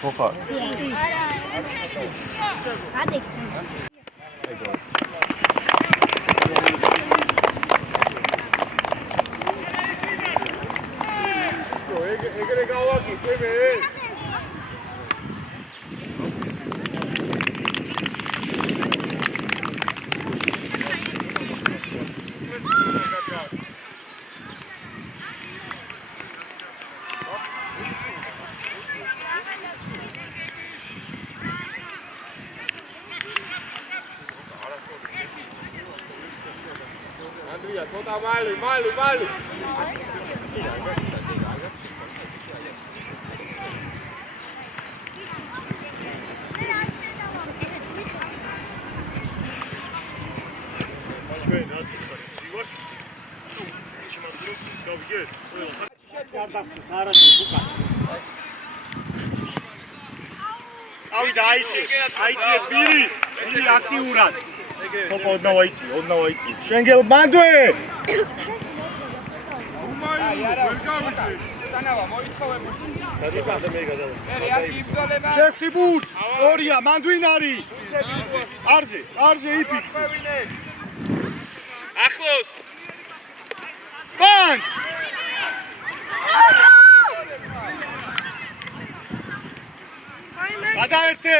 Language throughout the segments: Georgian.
ხოხა. ეგრე გავაკი, თემე. Andrea, toda male. ავიდა აიცი პირი აქტიურად თოპა ოდნავ შენგელ მანდვე შეფტი ბურთ ორია მანდვინარი არზე იფიქ ახლოს ბან გადაერთე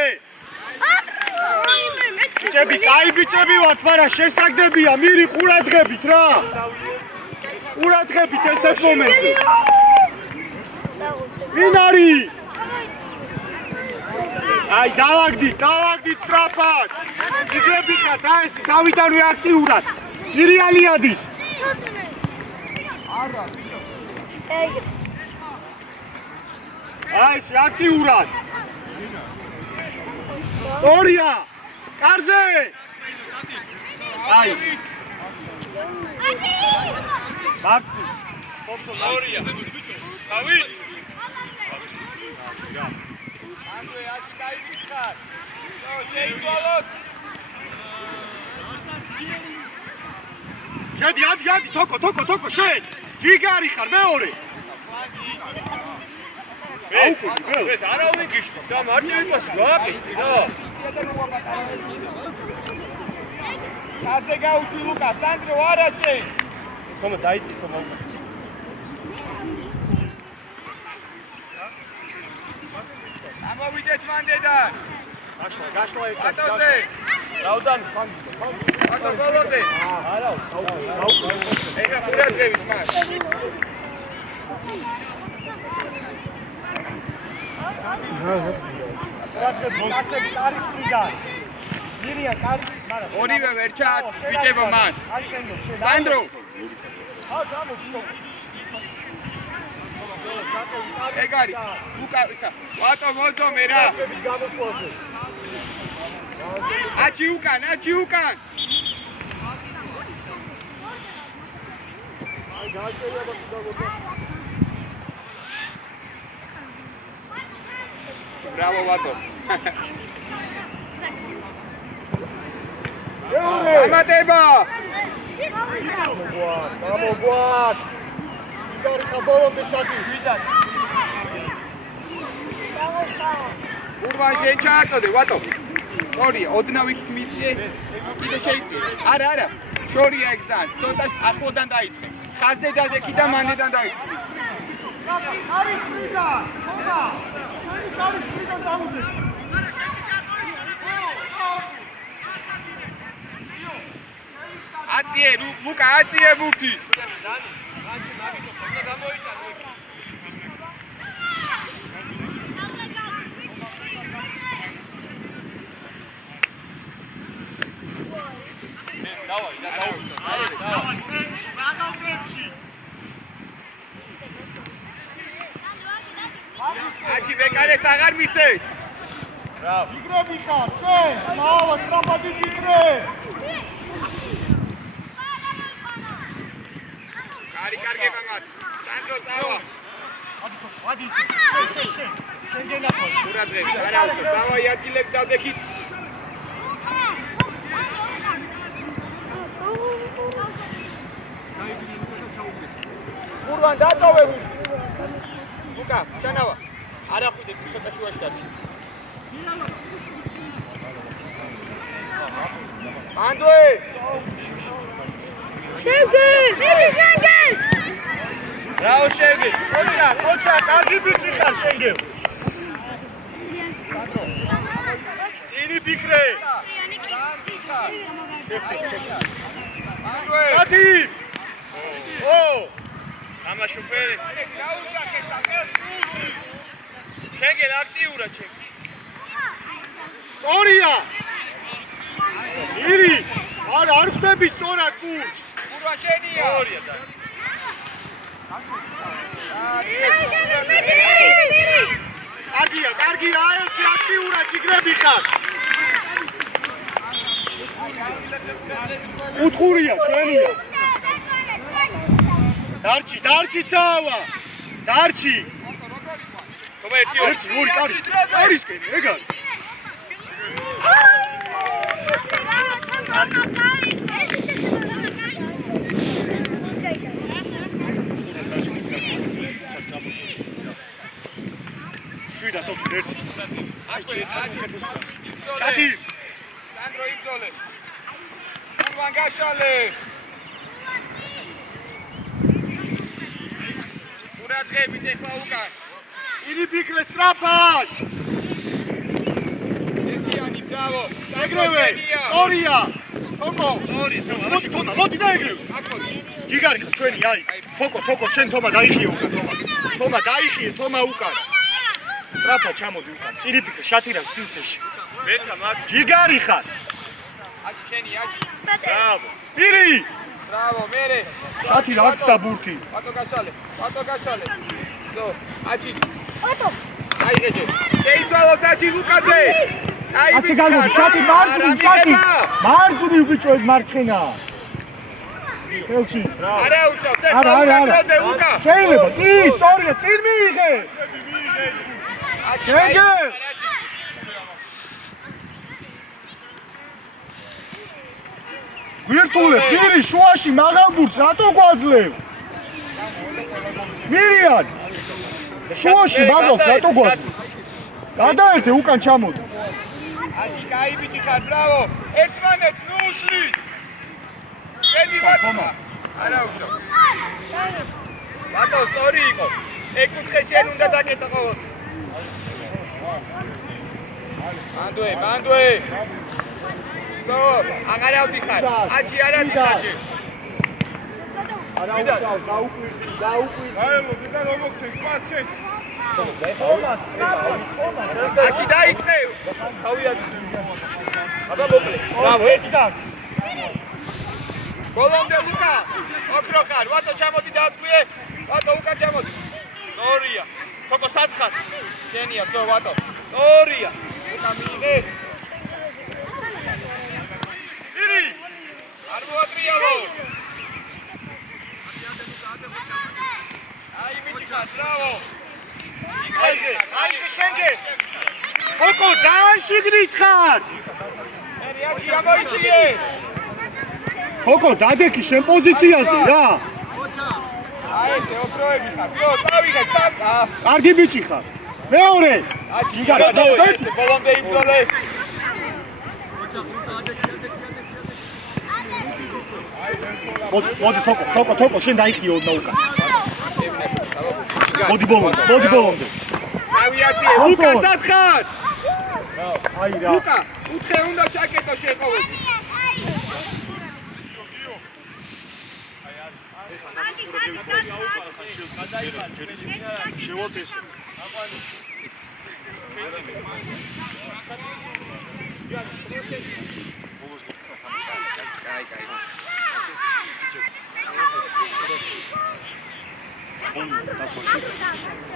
ბიჭები, კაი ბიჭები ვართ, მაგრამ შესაგდებია მირი ყურადღებით რა. ყურადღებით ესეთ მომენტზე. ვინ არის? აი დავაგდით სწრაფად. იგები ხართ, აი ეს თავიდანვე აქტიურად. მირი ალიადის. აი ეს აქტიურად. ორია კარზე აი მარცხი ხომსო ორია თავი ანდრე აჩი დაიფიქარ შეიცვალოს შედი თოკო შედ ჯიგარი ხარ მეორე ვეთ არავინ გიშკო და მარტივიტვას გააკეთე რა კაზე გაუშვი ლუკა სანდრო არასე ხომ დაიწი ხომ ამოვიდეთ მანდედან გაშლა ეს ატოზე რაუდან ატო ბოლოდე არა ეგა ყურადღებით მას ორივე ვერჩა ვიჭება მან სანდრო ეგარი ლუკა ისა ვატო მოზომე რა აჩი უკან Bravo, Vato. Amateba! Vamos, Guat! Igor Kabolon deshati. Urban შეიჩააწოდე, Vato. Sorry, ოდნავ იქ მიწე. კიდე შეიწე. არა. შორია ეგ ძალიან. ცოტა ახლოდან დაიწყე. ხაზზე დადექი და მანდედან დაიწყე. არის ფრიდა. ხომა. არის ფრიდა დაუძე. აციე, ლუკა, აციე ბურთი. აჩი ბეკალეს აღარ მისცეს. რა, იგრები ხარ, ჩვენ, მავა სწრაფად იგრე. კარგი გამათ. სანდრო წავა. ადი ისე. შენგენა ხო. ყურადღებით, არა უწევ. წავა იადგილებს დავდექით. Urban, დატოვე. ლუკა, შენავა. არა ხვიდე ცოტა შუაში დარჩი. ანდოე! შენგელ! შენგელ! რაო შენგელ? ხოჩა, კარგი ბიჭი ხარ შენგელ. წინი ფიქრე. ანდოე! კატი! ო! ამაშუპე. შენგელ აქტიურა შენგელ. სწორია. ირი! არ ხვდები სწორად კურს. კურვა შენია. სწორია და. კარგია, ესე აქტიურად იგრები ხარ. უთხურია, ჩვენია. დარჩი წავა. დარჩი. ხომ ერთი ორი კარისკენ, ეგ არის. შვიდა თოქს ერთი. კატი. სანდრო იბრძოლე. კურვან გაშალე. ურადღებით ეხლა უკან. წინი ფიქრე სწრაფად. ერთიანი, ბრავო. ეგრევე. სწორია. თოკო. მოდი და ეგრევე. აკოს. ჯიგარი ხარ ჩვენი, აი. თოკო, შენ თომა დაიხიე უკან, თომა დაიხიე, თომა უკან. სწრაფად ჩამოდი უკან. წინი ფიქრე შატირა სიუცეში. მეთა მაგ. ჯიგარი ხარ. აჩი შენი, აჩი. ბრავო. ირი. ბრავო, მერე. შატირა აქვს და ბურთი. ბატო გაშალე. ზო, აჩი. აიღეჯე. შეისვალო საჩი ლუკაზე. აი აცი გალო შატი მარჯვნივ ბიჭო ეს მარცხენა ხელში არა უშავ სექტორზე ლუკა შეიძლება კი სწორია წინ მიიღე შენგელ ვირტულე პირი შუაში მაღალ ბურთს რატო გვაძლევ მირიან შუაში მაღალს რატო გვაძლევ გადაერთე უკან ჩამოდი აჩი კაი ბიჭი ხარ ბრავო ერთმანეთს ნუ უშლით შენი ბატონო არა უშავ ბატო სწორი იყო ეკუთხე შენ უნდა დაკეტო ყოველ მანდოე ზო აღარა ვდიხარ აჩი არა დიხარჯი არა უშავ დაუკვირდი აი მოდიდა რომ მოგჩეს პარჩე აჩი დაიწყე თავია აბა მოკლე ბრავო ერთი და ბოლომდე ლუკა ოქრო ხარ ვატო ჩამოდი დააწყვიე ვატო უკან ჩამოდი სწორია თოკო სათხარ შენია ზო ვატო სწორია უკან მიიღე ირი არ მოატრიალო აი ბიჭი ხარ ბრავო აიღე შენგე თოკო ძალიან შიგნით ხარ ერი აჩი ამოიჭიე თოკო დადექი შენ პოზიციაზე რა აი ესე ოქროები ხარ ზო წავიღე კარგი ბიჭი ხარ მეორე აჩი ეს ბოლომდე იბრძოლე მოდი თოკო შენ დაიხიო და უკან მოდი ბოლომდე ავიაციე ლუკა სათხარ აი რა ლუკა უთხე უნდა ჩაკეტო შეყოვე შევოთ ეს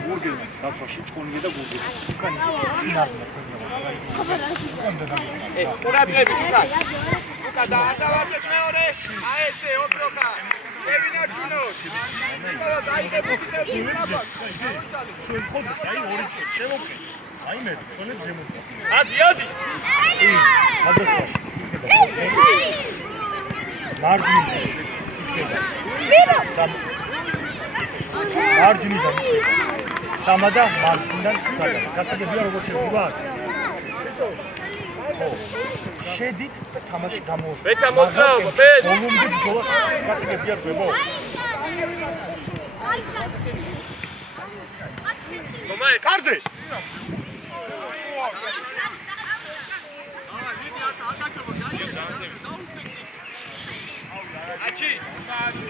გურგენი დაცვაში ჭკონია და გურგენი უკან წინარდა ყურადღებით ლუკა დაადავარდეს მეორე აი ესე ოქროხა შევინარჩუნოთ დაიგე პოზიციაზე ჩვენ ხოდეს აი ორი წელი შემოვხენ აი მე ჩვენებს ზემოთი ადი გადასვაში მარჯვნიდან 3 და მარცხნიდან გასაგებია როგორ შეგვიძლია. შედით და თამაში გამოვა. ბეთა მოძრაობა, ბეთ. ბოლომდე ბრძოლა გასაგებია გვებო. მომაი, კარზე. აჩი,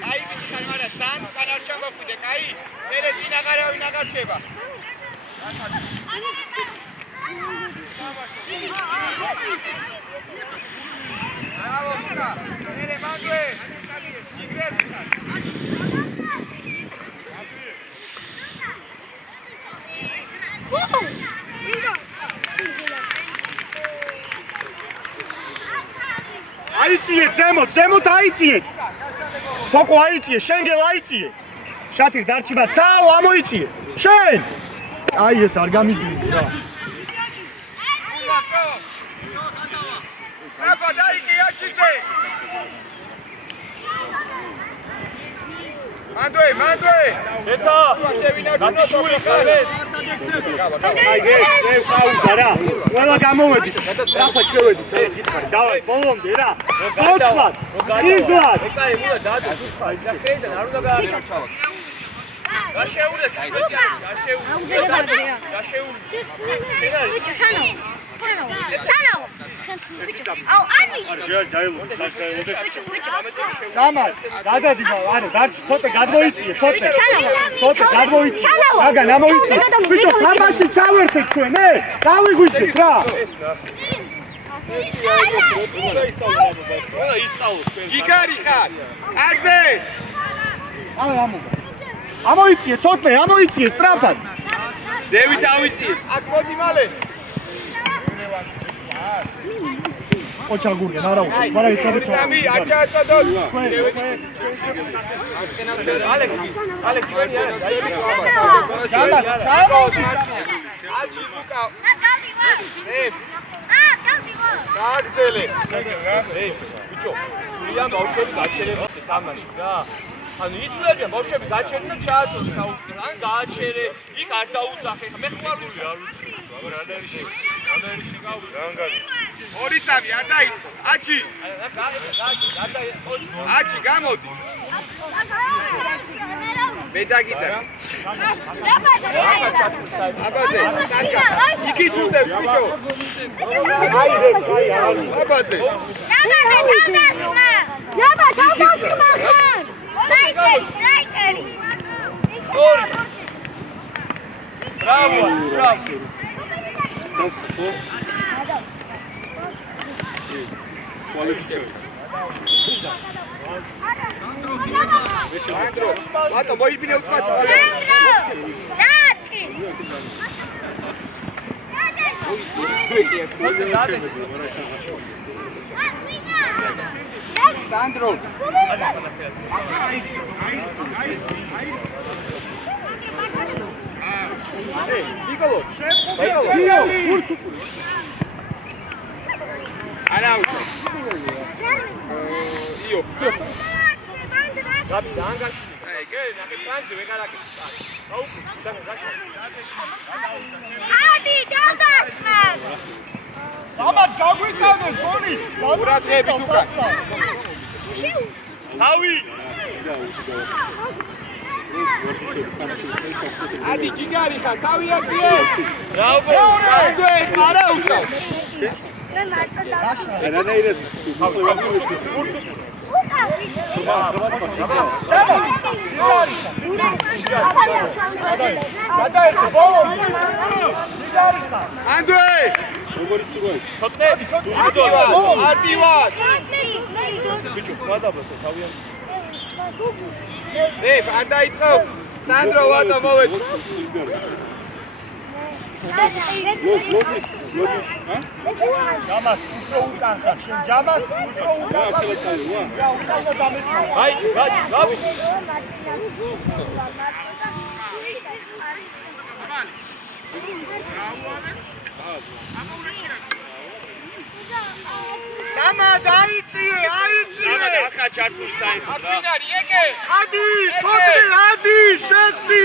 აი ის ხარმარა ძალიან კარჩა მოხვიდე, კაი? მერე წინა გარავინ აგარჩება. ბრავო, მიკა. მერე მაგე. აიწიეთ ზემოთ აიწიეთ. ფოკო აიწიე, შენგელ აიწიე. შათი დარჩება, ცაო ამოიწიე. შენ. აი ეს არ გამიძიებს რა. აბა დაიგე აჩიზე. მანდვე. ბეთა. შევინაგნო ხარ. აი ეს პაუზა რა. ყველა გამოვედი. რაფად შევედით? დავაი, ბოლომდე რა. ცოცხლად. იზლად. ეკაი მულა დაადო სუხაი და ხეიდან არ უნდა გააჩავ. გაშეულე. შანაო. აუ არის. ჯერ დაილო, საერთოდ. გამარ, გადადიმა, არა, დარჩი, ცოტა გადმოიწიე, ცოტა გადმოიწიე. აგან ამოიწიე. ბიჭო, თამაში ჩავერთეთ ჩვენ, დავიგვიჩეთ რა. ჯიგარი ხარ. კარზე. ამოიწიე, ცოტა, ამოიწიე სწრაფად. ზევით ავიწიე. აქ მოდი მალე. ოჩაგურია, არა უჩ, მაგრამ ის არის სამი, აჩააწადოთ. ალექ ჩვენი არა, აჩი ლუკა. გალდივა. გალდივა. გააგზელე. ბიჭო, სულიან ბავშვებს გაჩერებთ თამაში რა. ანუ იცოდნენ ბავშვები გაჩერდნენ და ჩააწოდე საუბრო. ან გააჩერე, იქ არ დაუძახე. მე ხوار ვარ. ორი წამი არ დაიწყო. აჩი. აჩი გამოდი. მე დაგიწევ. აბაზე. იქით უდებ ბიჭო. აბაზე. Yaba, davdasma xan. Strikeri. ორი. ბრავო, ბრავო. სანდრო, ბატო მოიბინე უცბად. Დატი. სანდრო. ნიკოლო, არა უჩო. იო. გაბი დაანგაში. ეგ ნახე ფრანცი ვეგარაკი. აუკი, დაანგაში. ადი, დავდასმა. ამათ გაგვიტანეს გოლი. ურაცხებით უკან. თავი. ადი ჯიგარი ხარ, თავი აციე. ბრავო. ანდო ეს არა უშავ. რანაირად ანდო როგორი ცუღაი ხოტნე. არტივად. ბიჭო, გადაბაცო თავიანთ. არ დაიწყო. სანდრო ვატო მოვედ. ჯამას უფრო უკან ხარ შენ ჯამას უფრო უკან ხარ რა უკანო დამეწყო აი გაბი სამა დაიწიე სამა ახლა ჩართული საერთოდ რა აფინარი ეკე. ადი ცოტნე ადი შეხტი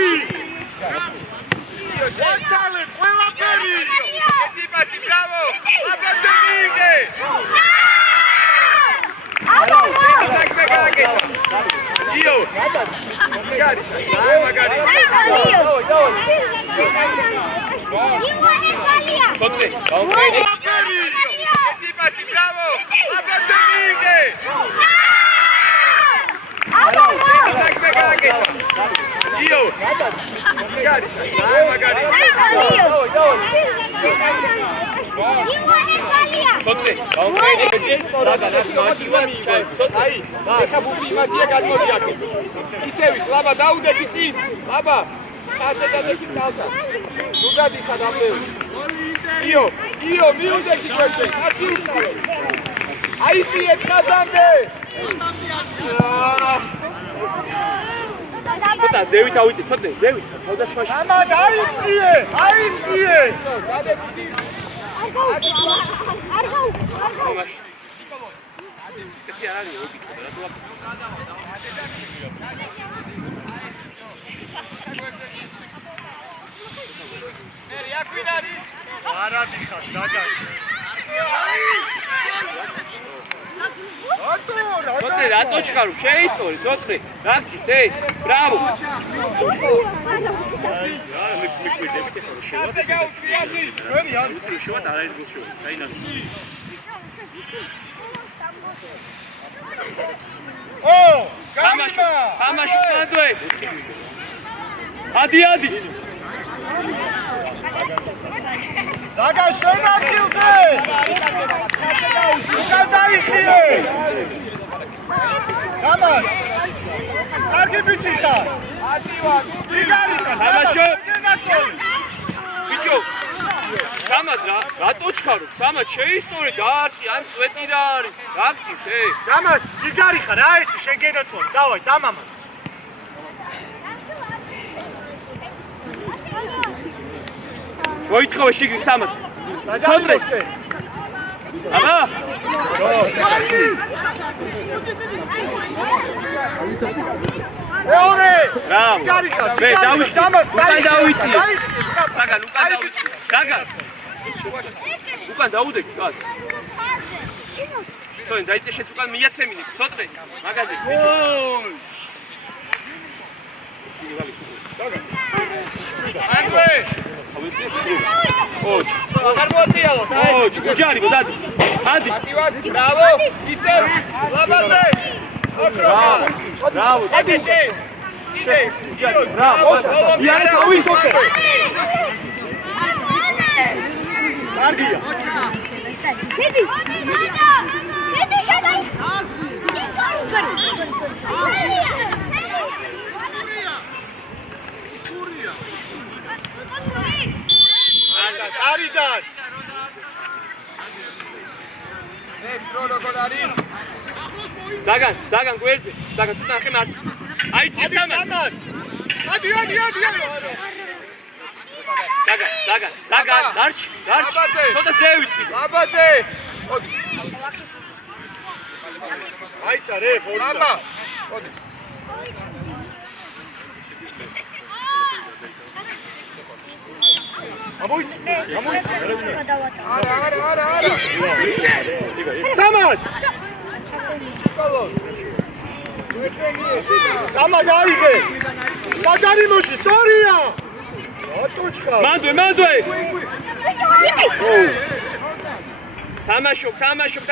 ვაცალეთ ყველაფერი. ერთი პასი, ბრავო! აბაძე მიიღე! საქმე გააკეთა. იო! მაგარი, მაგარი. ხოთე, გავყენე. ერთი პასი, ბრავო! აბაძე მიიღე! საქმე გააკეთა. იო! მაგარი, მაგარი. ხოთე, გავყენე. აი, ეხა ბუბიმაცია გადმოდი აქ. ისევი, ლაბა დაუდები წინ. ლაბა, ხაზე დადექი თალსა. ნუ გადიხარ ამბები. იო, მიუდექი ჩვენზე. ასე უშავე. აიწიეთ ხაზამდე. ხოთა, ზევით ავიწი, ხოთე, ზევით. თავდასხმაში. ამა აიწიე. წესი არ არის ობიექტი, რატო აქ? მერი აქ ვინ არის? არა დიხარ, დაგაში. ხოთე, რატო ჩქარო? შეიწორი, ხოთე. რახჩით ეს? ბრავო. ხაზე გაუშვიათი. ჩვენი არ შევად არ არის გუშო. დაინახე. თამაში პანდვე. ადი. ზაგა შენ ადგილზე. უკან დაიხიე. გამარ. კარგი ბიჭი ხარ. არტივარ. ციგარი ხარ. თამაშო. გენაცოლი. ბიჭო. სამად რატო ჩქარო? სამად შეისწორი დაარტყი ან წვეტი რა არის? გაგწის ეს. გამარ, ციგარი ხარ. რა ეს შენ გენაცოლი. დავაი, დამამა. მოითხოვე შიგი სამად. სანდრეს. აბა. ეორე. ბრავო. ციგარი ხარ. მე დავიწყე. უკან დავიწყე. საგან უკან დავიწყე. საგან. უკან დაუდექი კაც. თორემ დაიწე შეც უკან მიაცემინე. ხოთე, მაგაზე ბიჭო. ანგვე. ოჯი. აღარ მოწიალოთ, აი. ოჯი, გუჯარი დადი. ადი. არტივარ, ბრავო. ისევი, ლაბაზე. ოქროხა. ბრავო. აკე შენ. იდე. ბრავო. იარე თავი წოხე. კარგია. Baby, shut up. არიდან. ზაგან გვერდზე. ზაგან ცოტა ნახე მარცხ. აიწია სამად. ადი. ზაგან, დარჩი. ცოტა ზევით. ლაბაზე. აისა რე, ფორცა. ლაბა. ოდი. ამოიცი. არა. სამად. სამად აიღე. საჯარიმოში, სწორია. ატოჩკა. მანდვე. თამაშობ,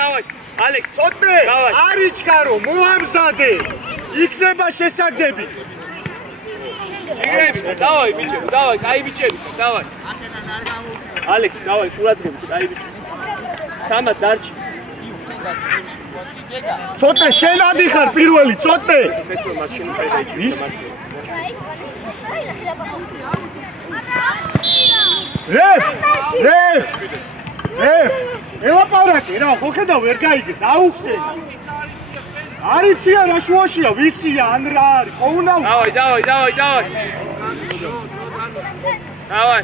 დავაი. ალექს, ცოტნე, არიჩქარო, მოამზადე. იქნება შესაგდები. იგრები, დავაი ბიჭო, კაი ბიჭები, დავაი. ალექს, დავაი, ყურადღებით, კაი ბიჭო. სამად დარჩი. ცოტნე, შენ ადიხარ პირველი, ცოტნე. ფეცო მაშინ ფაიდაიჭი. რеф. ელაპარაკე რა, ხო ხედავ ვერ გაიგეს, აუხსენ. არიცია რა შუაშია, ვისია, ან რა არის, ხო უნდა. დავაი.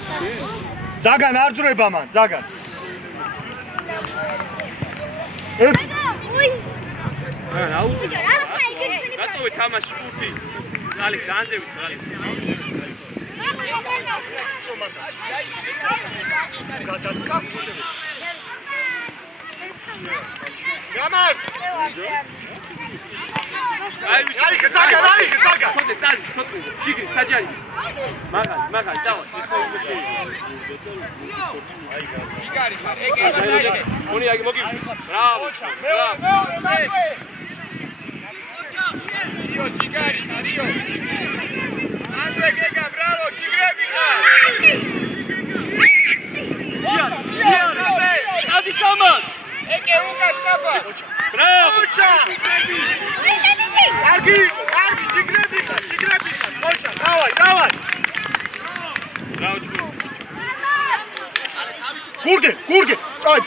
ზაგან არ ძრება მან, ზაგან. აუძი. რატო თამაში ხუთი? ალექს ანზევით, ალექს. გადაწყდა. გამას. აი, გზაგა. ცოტა წალი, ცოტა. შიგ საჯარი. მაგარი, დავა. გიგარი ხარ, ეგ. მონი აგი მოგი. ბრავო. Rio, Gigari, Rio. Andre Gega, bravo, Gigremi ხარ. ადი სამან. ეკე უკაცრაფა. ბრავო. კარგი, Gigremi ხარ. მოჩა, დავაი. გურგე. აი,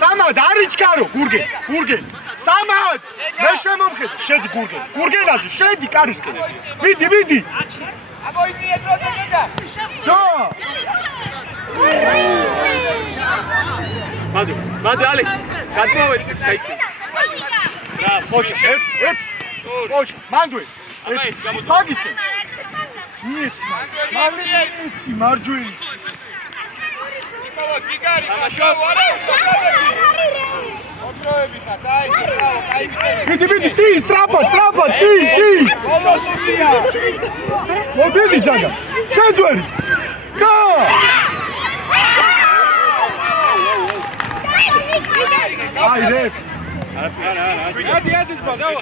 სამად არიჩქარო, გურგე. სამად! მე შემომხედე, შედი გურგენაზე, შედი კარისკენ. მიდი. ამოიწიე დროზე გეგა. და! მანდ ალექს, გადმოვედი, დაიჭი. და, მოჩა, ეთ. მოჩა, მანდვე. აბა, გამოდი. თაგისკენ. მიეცი, მარჯვენი. იმავა Gigari, ამაშავ არა, ოტროები ხარ, აი, ბრავო, კაი ვიტები. მიდი, წი, სტრაპა, წი. ბოლოსია. მოდი ძაგა. შეძვერი. და! აი, რე. ადი, ზბა, დავა.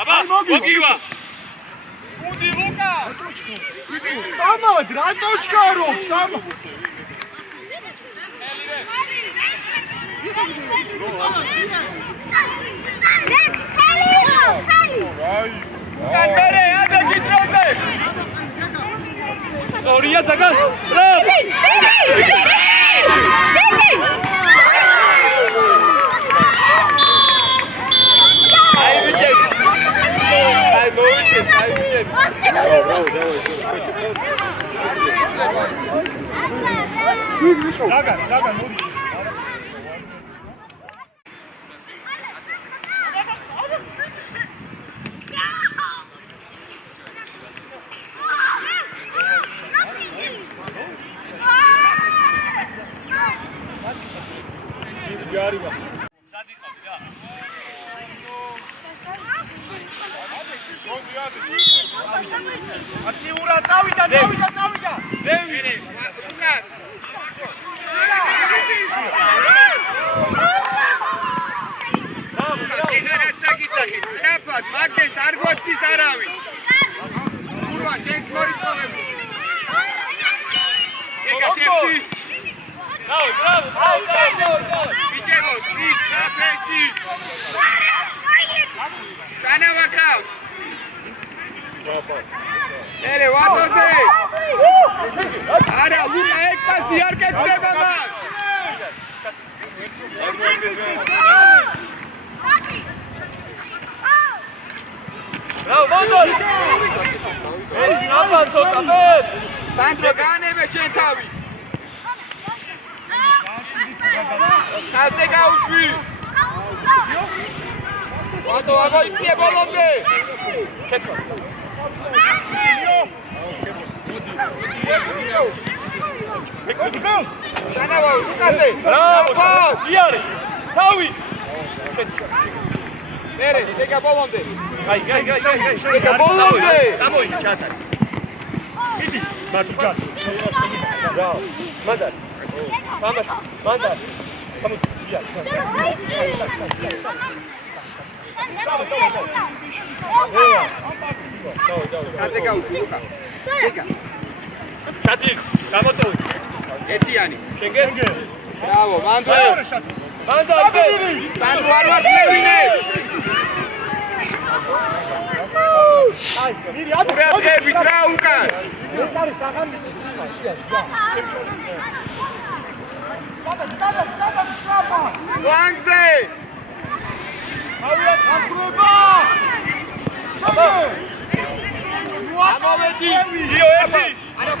აბა, მოგივა. უდი ლუკა. სამად, რატოჩქარო, სამად. უკან მერე, ადე გიტროზე. სწორია ზაგა. ბრავო. აი ბიჭები. აი ბიჭები. ზაგა, მოდი. აქტიურად წავიდა. ზევი, უკან. ეხარას დაგიწახეთ, სწრაფად, მაგდეს არ გვაქვს არავინ. კურვა, შენს მორიწოვები. ეგა შევდი. ბრავო. ვიჯებო, სიც, საფეში. სანავა ქავს. ერე, ვატოზე. არა, უკა ეგ პასი არ კეთდება მას. ბრავო, მანდორი. ეს ნაბანძო კაბერ. სანდრო, განებე შენ თავი. ხაზე გაუშვი. ვატო, აგოიწიე ბოლომდე. კეთო. სანავა, უკაზე. ბრავო. იარი. თავი. ერე, ეგა ბოლომდე. გაი. ეგა ბოლომდე. წამოი, ჩატარი. მიდი, მარტიკა. ბრავო. მანდარი. მანდარი. გამოდი. ხაზე გაუშვი, უკა. ეგა. ჩატი, გამოტოვე. ერთიანი. შენგენ. ბრავო, მანდვე. მანდარი. სანდრო არ ვარჩევინე. აი, მიდი, ურეთებით რა უკან. ეს არის საღამის მაშია. ლანგზე. ავია თაფრობა. ამოვედი. იო ერთი. არა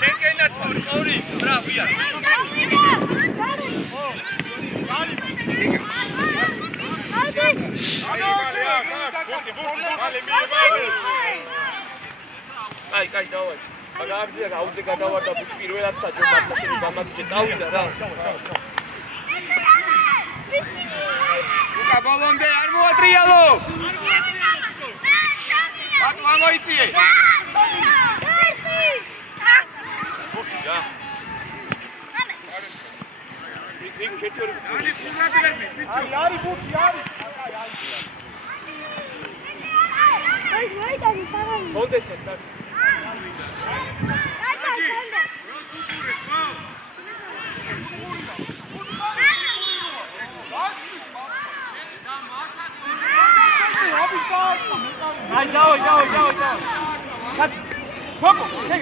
შენგენაც სწორი. ბრავია. კაი, დავაი. მაგრამ აღძია აუზე გადავარდა პირველად საჯობართან გამაგზე წავიდა რა. უკა ბოლომდე არ მოატრიალო. ბატო ამოიწიე. რა. იქ შეჭორი. არის ბურთი არის. კონდეს ეს. აი დავი.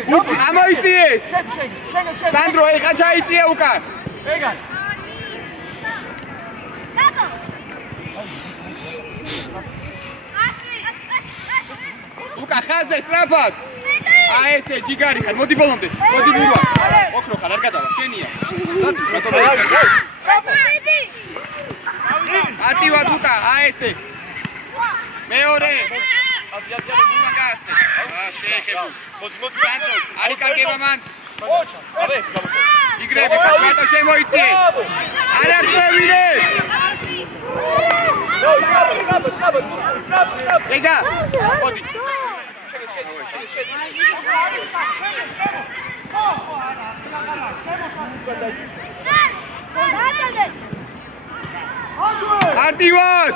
ბურთი ამოიწიე. სანდრო ეხა ჩაიწია უკან. ეგარ. უკა ხაზე სწრაფად. აი ესე ჯიგარი ხარ, მოდი ბოლომდე. მოდი ბურვა. ოქრო ხარ, არ გადავა, შენია. რატომ ატივად უკა, აი ესე. მეორე. ბურვა გასე. შეეხებულ. მოდი. არი კარგება მან. აბე, გამოდე. ჯიგრები ხარ, ბატო შემოიწიე. არ არწევინე. ეგა. მოდი. არტივად!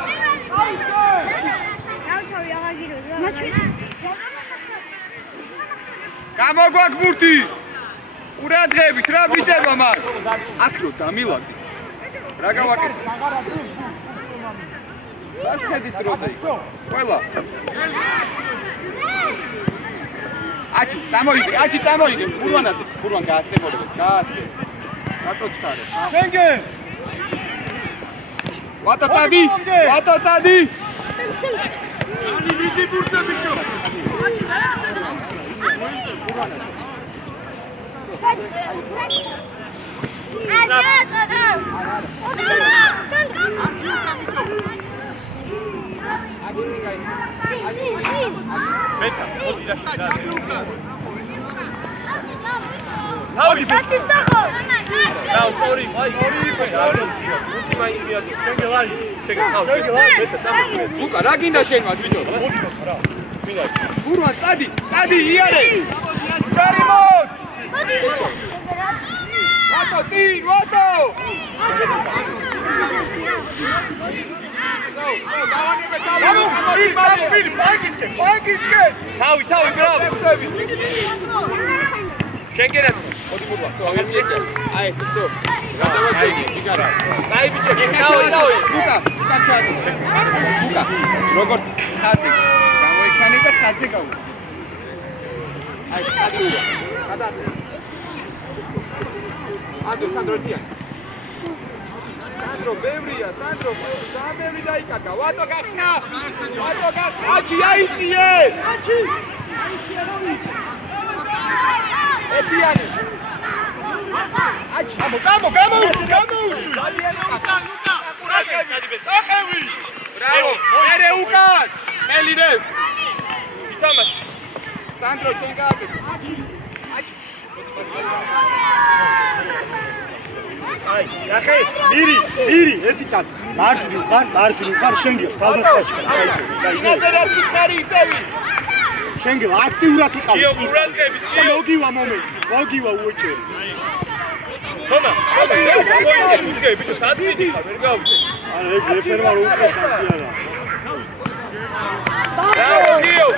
გამოგვაქვს ბურთი! ყურადღებით, რა ბიჭებო მაგ? აქ რო დამილაგდით. რა გავაკეთე? რას ხედით დროზე? ყველა. აჩი, წამოიგე, ბურვანაზე. ბურვან გაასწრებოდეს, გაასწრებ. რატო ჩქარე? შენგენ! ვატო წადი! ანი მიდი ბურთზე ბიჭო! ბეტა, მოდი და თავი გაკისახო. რა, sorry, აი, უცი მაინც მიაძო. შეგელა, ბეტა, წამო. უკა, რა გინდა შენ მათ ბიჭო? მოდი რა. მინდა. ბურვა, წადი, იარე! ჯარი მოდ! მოდი. ვატო, წინ, ვატო! პანგისკენ! თავი, ბრავო! შენგენაც, მოდი ბურვა, აღიარეთ. აი ეს ისო. გადავაჭერე, ჯიგარა. აი ბიჭო, თავი. უკა ჩააწოდე. უკა, როგორც ხაზი. გამოიქანე და ხაზზე გაუ. აი, სადროა. გადაადე. სანდრო ძიან. სანდრო ბევრია, ბევრი დაიკარგა. ვატო გახსნა. აჩი აიწიე. ეთიანი. აჩი, გამოუშვი. ლუკა. წახევი. ბრავო. ერე უკან. ელინევ. ითამაშ. სანდრო შენ გააკეთე. აი, ნახე, მირი, ერთი წამი. მარჯვნივ ხარ, შენგილს თავდასხმაში. ინაზე რაც გითხარი ისევი. შენგილ აქტიურად იყავი. იო, ყურადღებით, იო. მოგივა მომენტი, უეჭერი. ხომა, მოიძე, ბიჭო, სად მიდი ხარ, ვერ გავუჩე. არა, ეგ რეფერმა რო უკეთესია რა. ბრავო, გიო.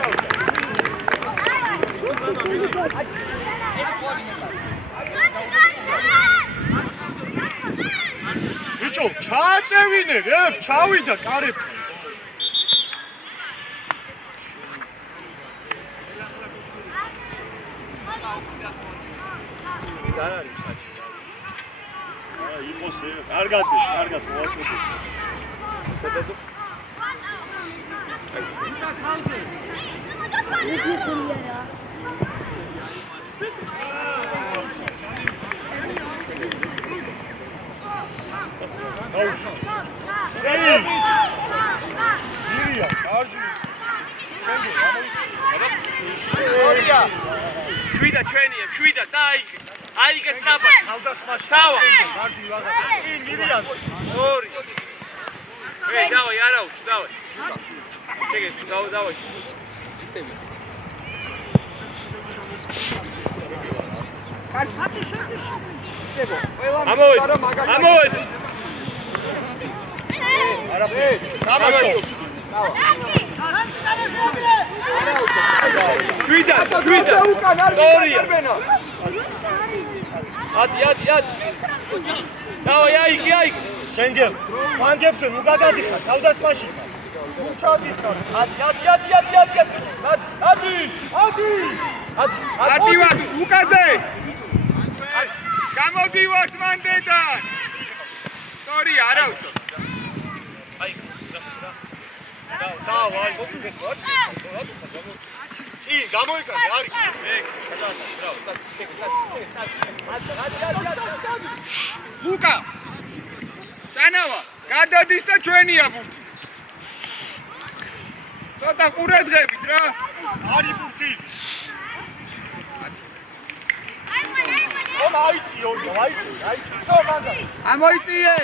ბიჭო, ჩააწევინე, რებ, ჩავიდა კარებ. ის არ არის საჭი. აა, იყოს, კარგად მოაწყობე. სადადო? მირია, მარჯვნივ. შენგილ, ორია. შვიდა ჩვენია, შვიდა და აიგე სწრაფად. თავდასხმაში. დავა. მარჯვნივ ვაღაცა. წინ მირიანს. ორი. დავай, არა უჩ, დავай. შეგეს, დავай. ისე. ამოვედი. შვიდა. სწორია. ათი. დავай, აიგე. შენგელ. ფანგებსო ნუ გადადიხარ თავდასხმაში. ჩავდიხარ. ადივად უკაზე გამოდივართ მანდედან სორი არა უშო დავაი წი გამოიკარე არის ლუკა სანავა გადადის და ჩვენია ბურთი ცოტა ყურადღებით რა არის ბურთი ომ აიწიო შო მაგა ამოიწიე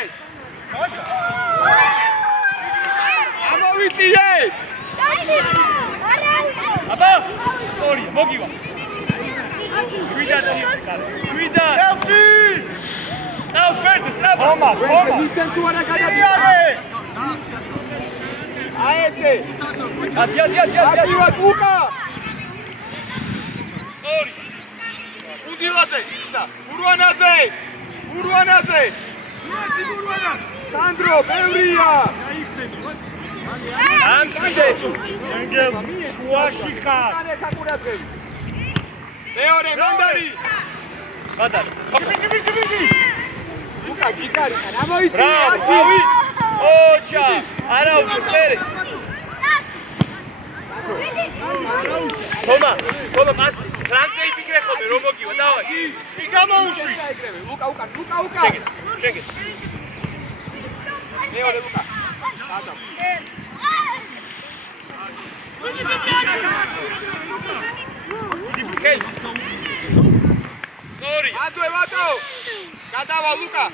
აბა სორი მოგივა შვიდა ელში ნავს გვერდზე სწრაფად ხომა ისენ თუ არა გადადის აი ესე ადივად ლუკა სორი უდილაზე ისა ურვანაზე სანდრო ბევრია ამშვიდე შენგელ შუაში ხარ მეორე მანდარი გადადა გიბი ლუკა გიტარი ხარ ამოიწიე ბრავო ოჩა არა უწერი თომა მას ფრანკზე იფიქრე ხოლმე რომ მოგივა დავაი წი გამოუშვი ლუკა შეგე მეორე ლუკა სორი ვატო გადავა ლუკა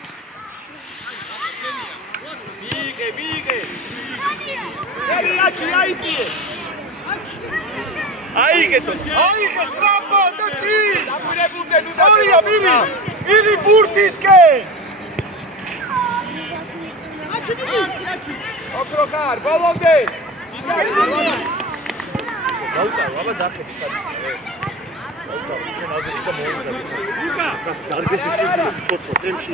მიიგე აიგე სლაპო და წი დაგვირებულზე ნუ სორია მირი ბურთისკენ ოქროკარ ბოლომდე დაუწავა აბა დახები საერთოდ ჩვენ ალბათ და მოუძა ლუკა დარგეცი შეგვიძლია ცოცხლო თემში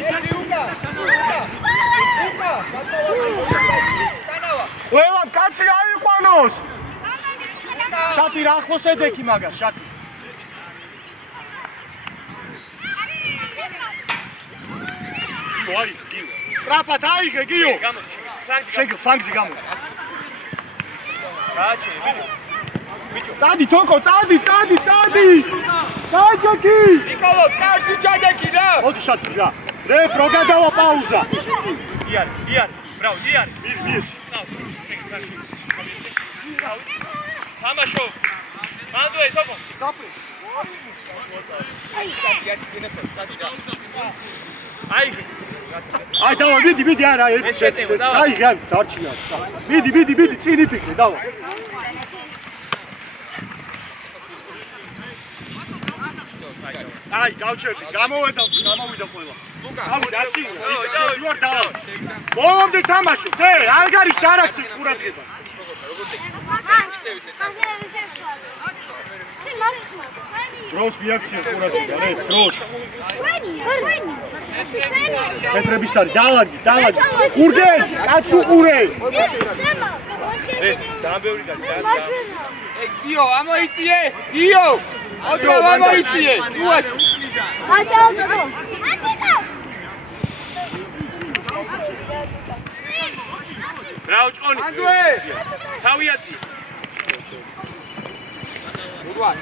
ყველამ კაცი აიყვანოს შათი რა ახლოს ედექი მაგას შათი ვარი გიო სტრაფად აიღე გიო შეგო ფანგზე გამო გააჩინე ბიჭო წადი თოკო წადი დაჯექი ნიკოლოს კარში ჩადექი რა მოდი შათი რა რეფ რო გადავა პაუზა იანი ბრავო იანი მირ თამაშო მანდვე თოკო აიგე აი დავა მიდი არა ერთ აი გან დარჩია მიდი წინი ფიქრე დავა აი გავჩერდი გამოვიდა ყველა ლუკა დავი დავა მომდე თამაშო დე ანგარი შარაცი ყურადღება დროს მიაქცია ყურადღება რე დროს მეტრების არის დაალაგი ყურდე კაც უყურე დამბეული და გიო ამოიწიე ამოიწიე უაში ბრავო ჭონი ანდვე თავიაცი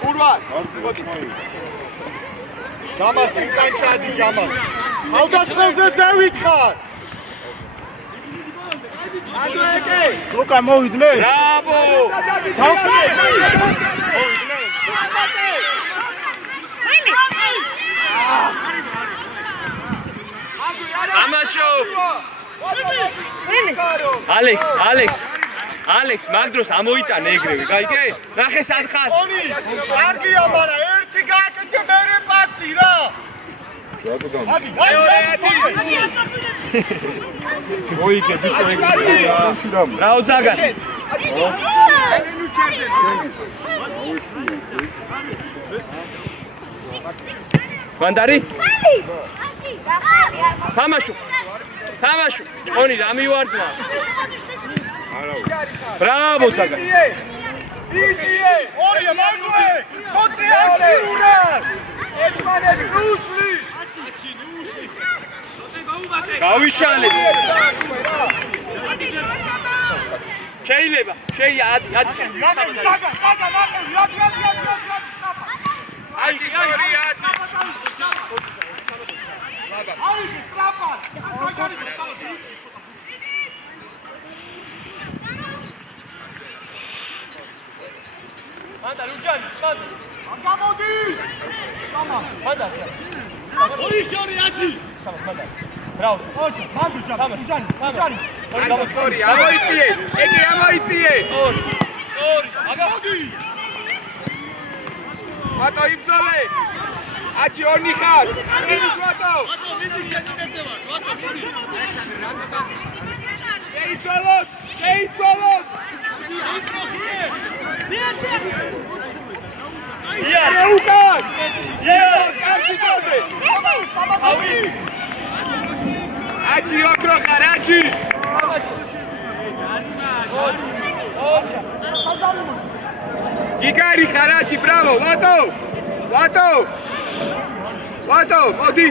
ურვან ჯამას უკან ჩადი ჯამას ავდასხმელზე ზევითხარ ლუკა მოვიდნენ ბრავო მოვიდნენ ამაშო ალექს მაგ დროს ამოიტანე ეგრევე გაიგე ნახე სად ხარ კარგია მაგრამ ერთი გააკეთე მერე პასი რა მოიგე ბიჭო ეგრე რა უძაგან მანდარი თამაშო ონი რა მივარდნა ბრავო ზაგან იდიე ორია მაგუე ხოთი აქტიურა ერთმანეთი გუჩლი გავიშალე შეიძლება ადი მანდა ლუჯანი გამოდი მანდა ორი ათი ბრაუს ოჩი მანდუ ლუჯანი ამოიწიე ეგე ამოიწიე ორი აგამოდი ბატო იბრძოლე აჩი ონი ხარ მივით ბატო შეიცვალოს ია უკან კარში ძოზე ავი აჩი ოქრო ხარ აჩი გიგარი ხარ აჩი ბრავო ვატო მოდი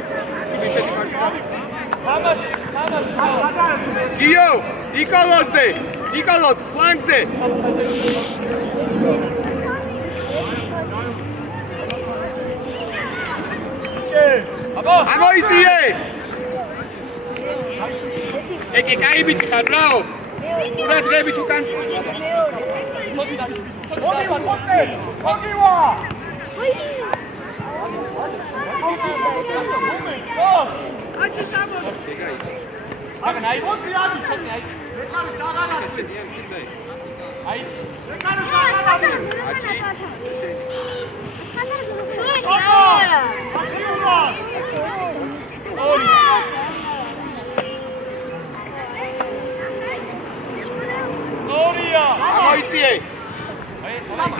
გიო ნიკოლოს ფლანგზე ამოიწიე ეგე კაი ბიჭი ხარ ბრავო ყურადღებით უკან მოგივა აჩი წამო აგან აი მოდი ადი ეკარი საღანა აი ეკარი საღანა აჩი ორია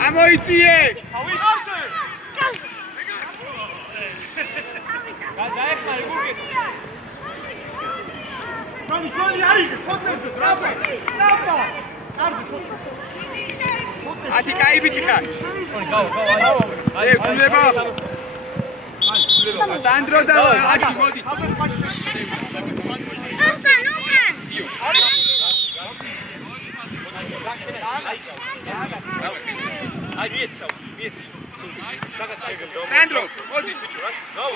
ამოიწიე გაიხარე გურგე მანიჩოლი აიგე ცოტნეზე ტრაფა კარზე ცოტნე ათი კაი ბიჭი ხარ გავა აი გულება სანდრო და აჩი მოდი აი მიეცა სანდრო მოდი ბიჭო რა გაუ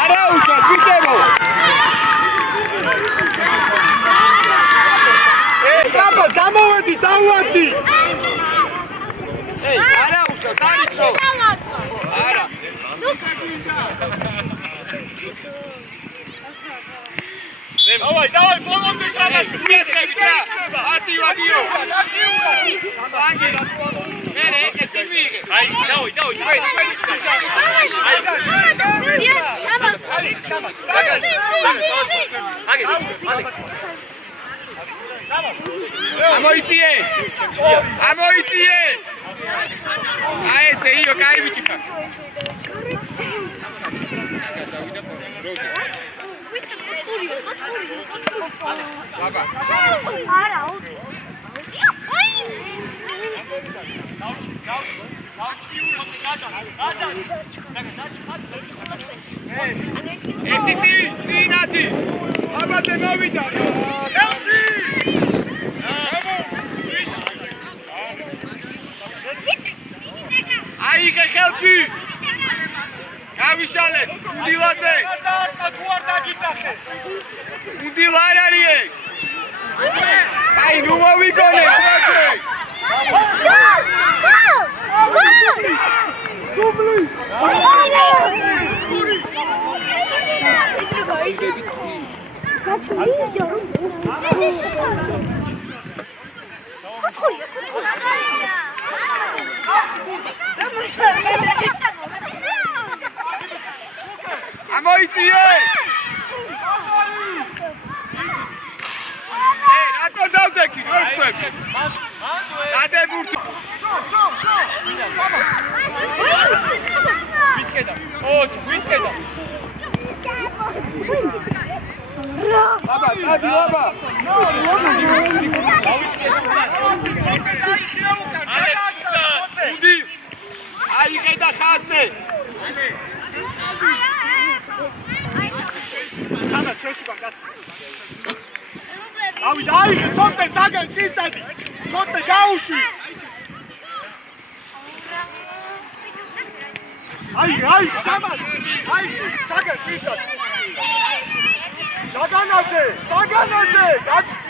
არა უშოთ ბიჭებო საბა დამოვედი დავუვადი არა უშოთ არიცო არა დავაი ბოლომდე თამაში მიეწები რა არტივადიო ბანგი მერე ეკეცი მიიღე აი დავი ამოიწიე აი ესე იო კაი ბიჭი ხარ ბაბა არა ერთი წინათი აბაზე მოვიდა ელსი აიღე ხელში დავიშალეთ უდილაზე თუ არ დაგიძახე უდილ არ არის ეგ აი ნუ მოვიგონეთ როქე ამოიწიე რატო დავდექი როქვები დადებურთ ვისკედა ოჩ ვისკედა ბაბა წადი ბაბა უდი აიღედა ხაზე სადა შეშუგან კაცი ავი დაიღე ცოტა წაგან წიწადი ცოტა გაუშვი აი ჩამად აი წაგან წიწადი დაგანაზე გაგცი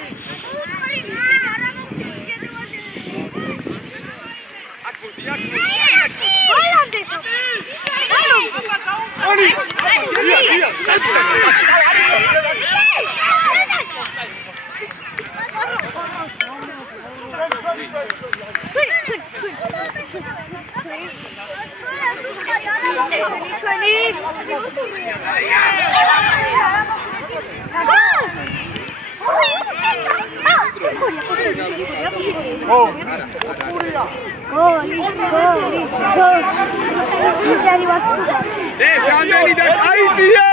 რამდენი და აიწიე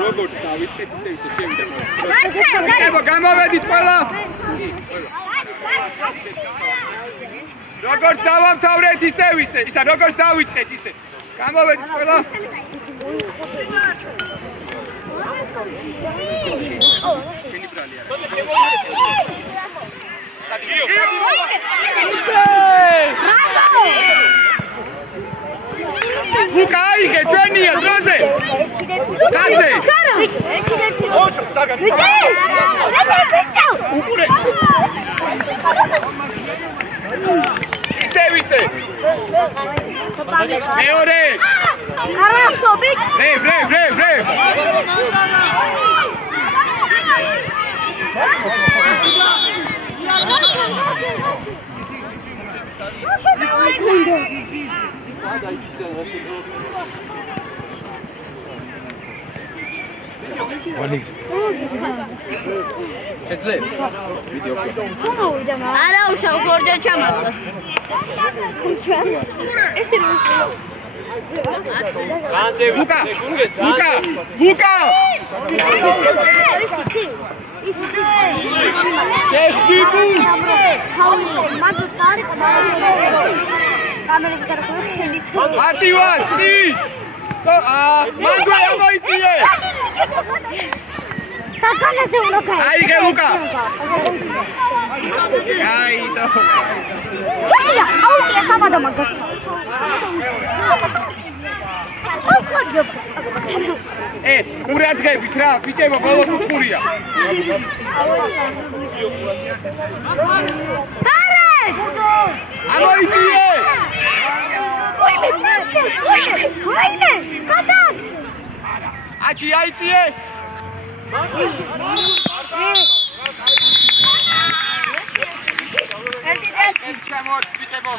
როგორც დავიწყეთ ისე შევიდა გამოვედით ყველა როგორც დავამთავრეთ ისე ისა როგორც დავიწყეთ ისე გამოვედით ყველა შენი ბრალი ლუკა აიღე ჩვენია დროზე ხაზე უყურე ისე მეორე არასობით ვრე არა უშავს ორჯერ ჩამატოს ეს είναι ლუკა მარტივან წი მანდუა მოიწიე აიღე ლუკა გაიდო ყურადღებით რა ბიჭებო ბოლო კუთხურია ამოიწიე აჩი აიწიე ჩემოც ბიჭებო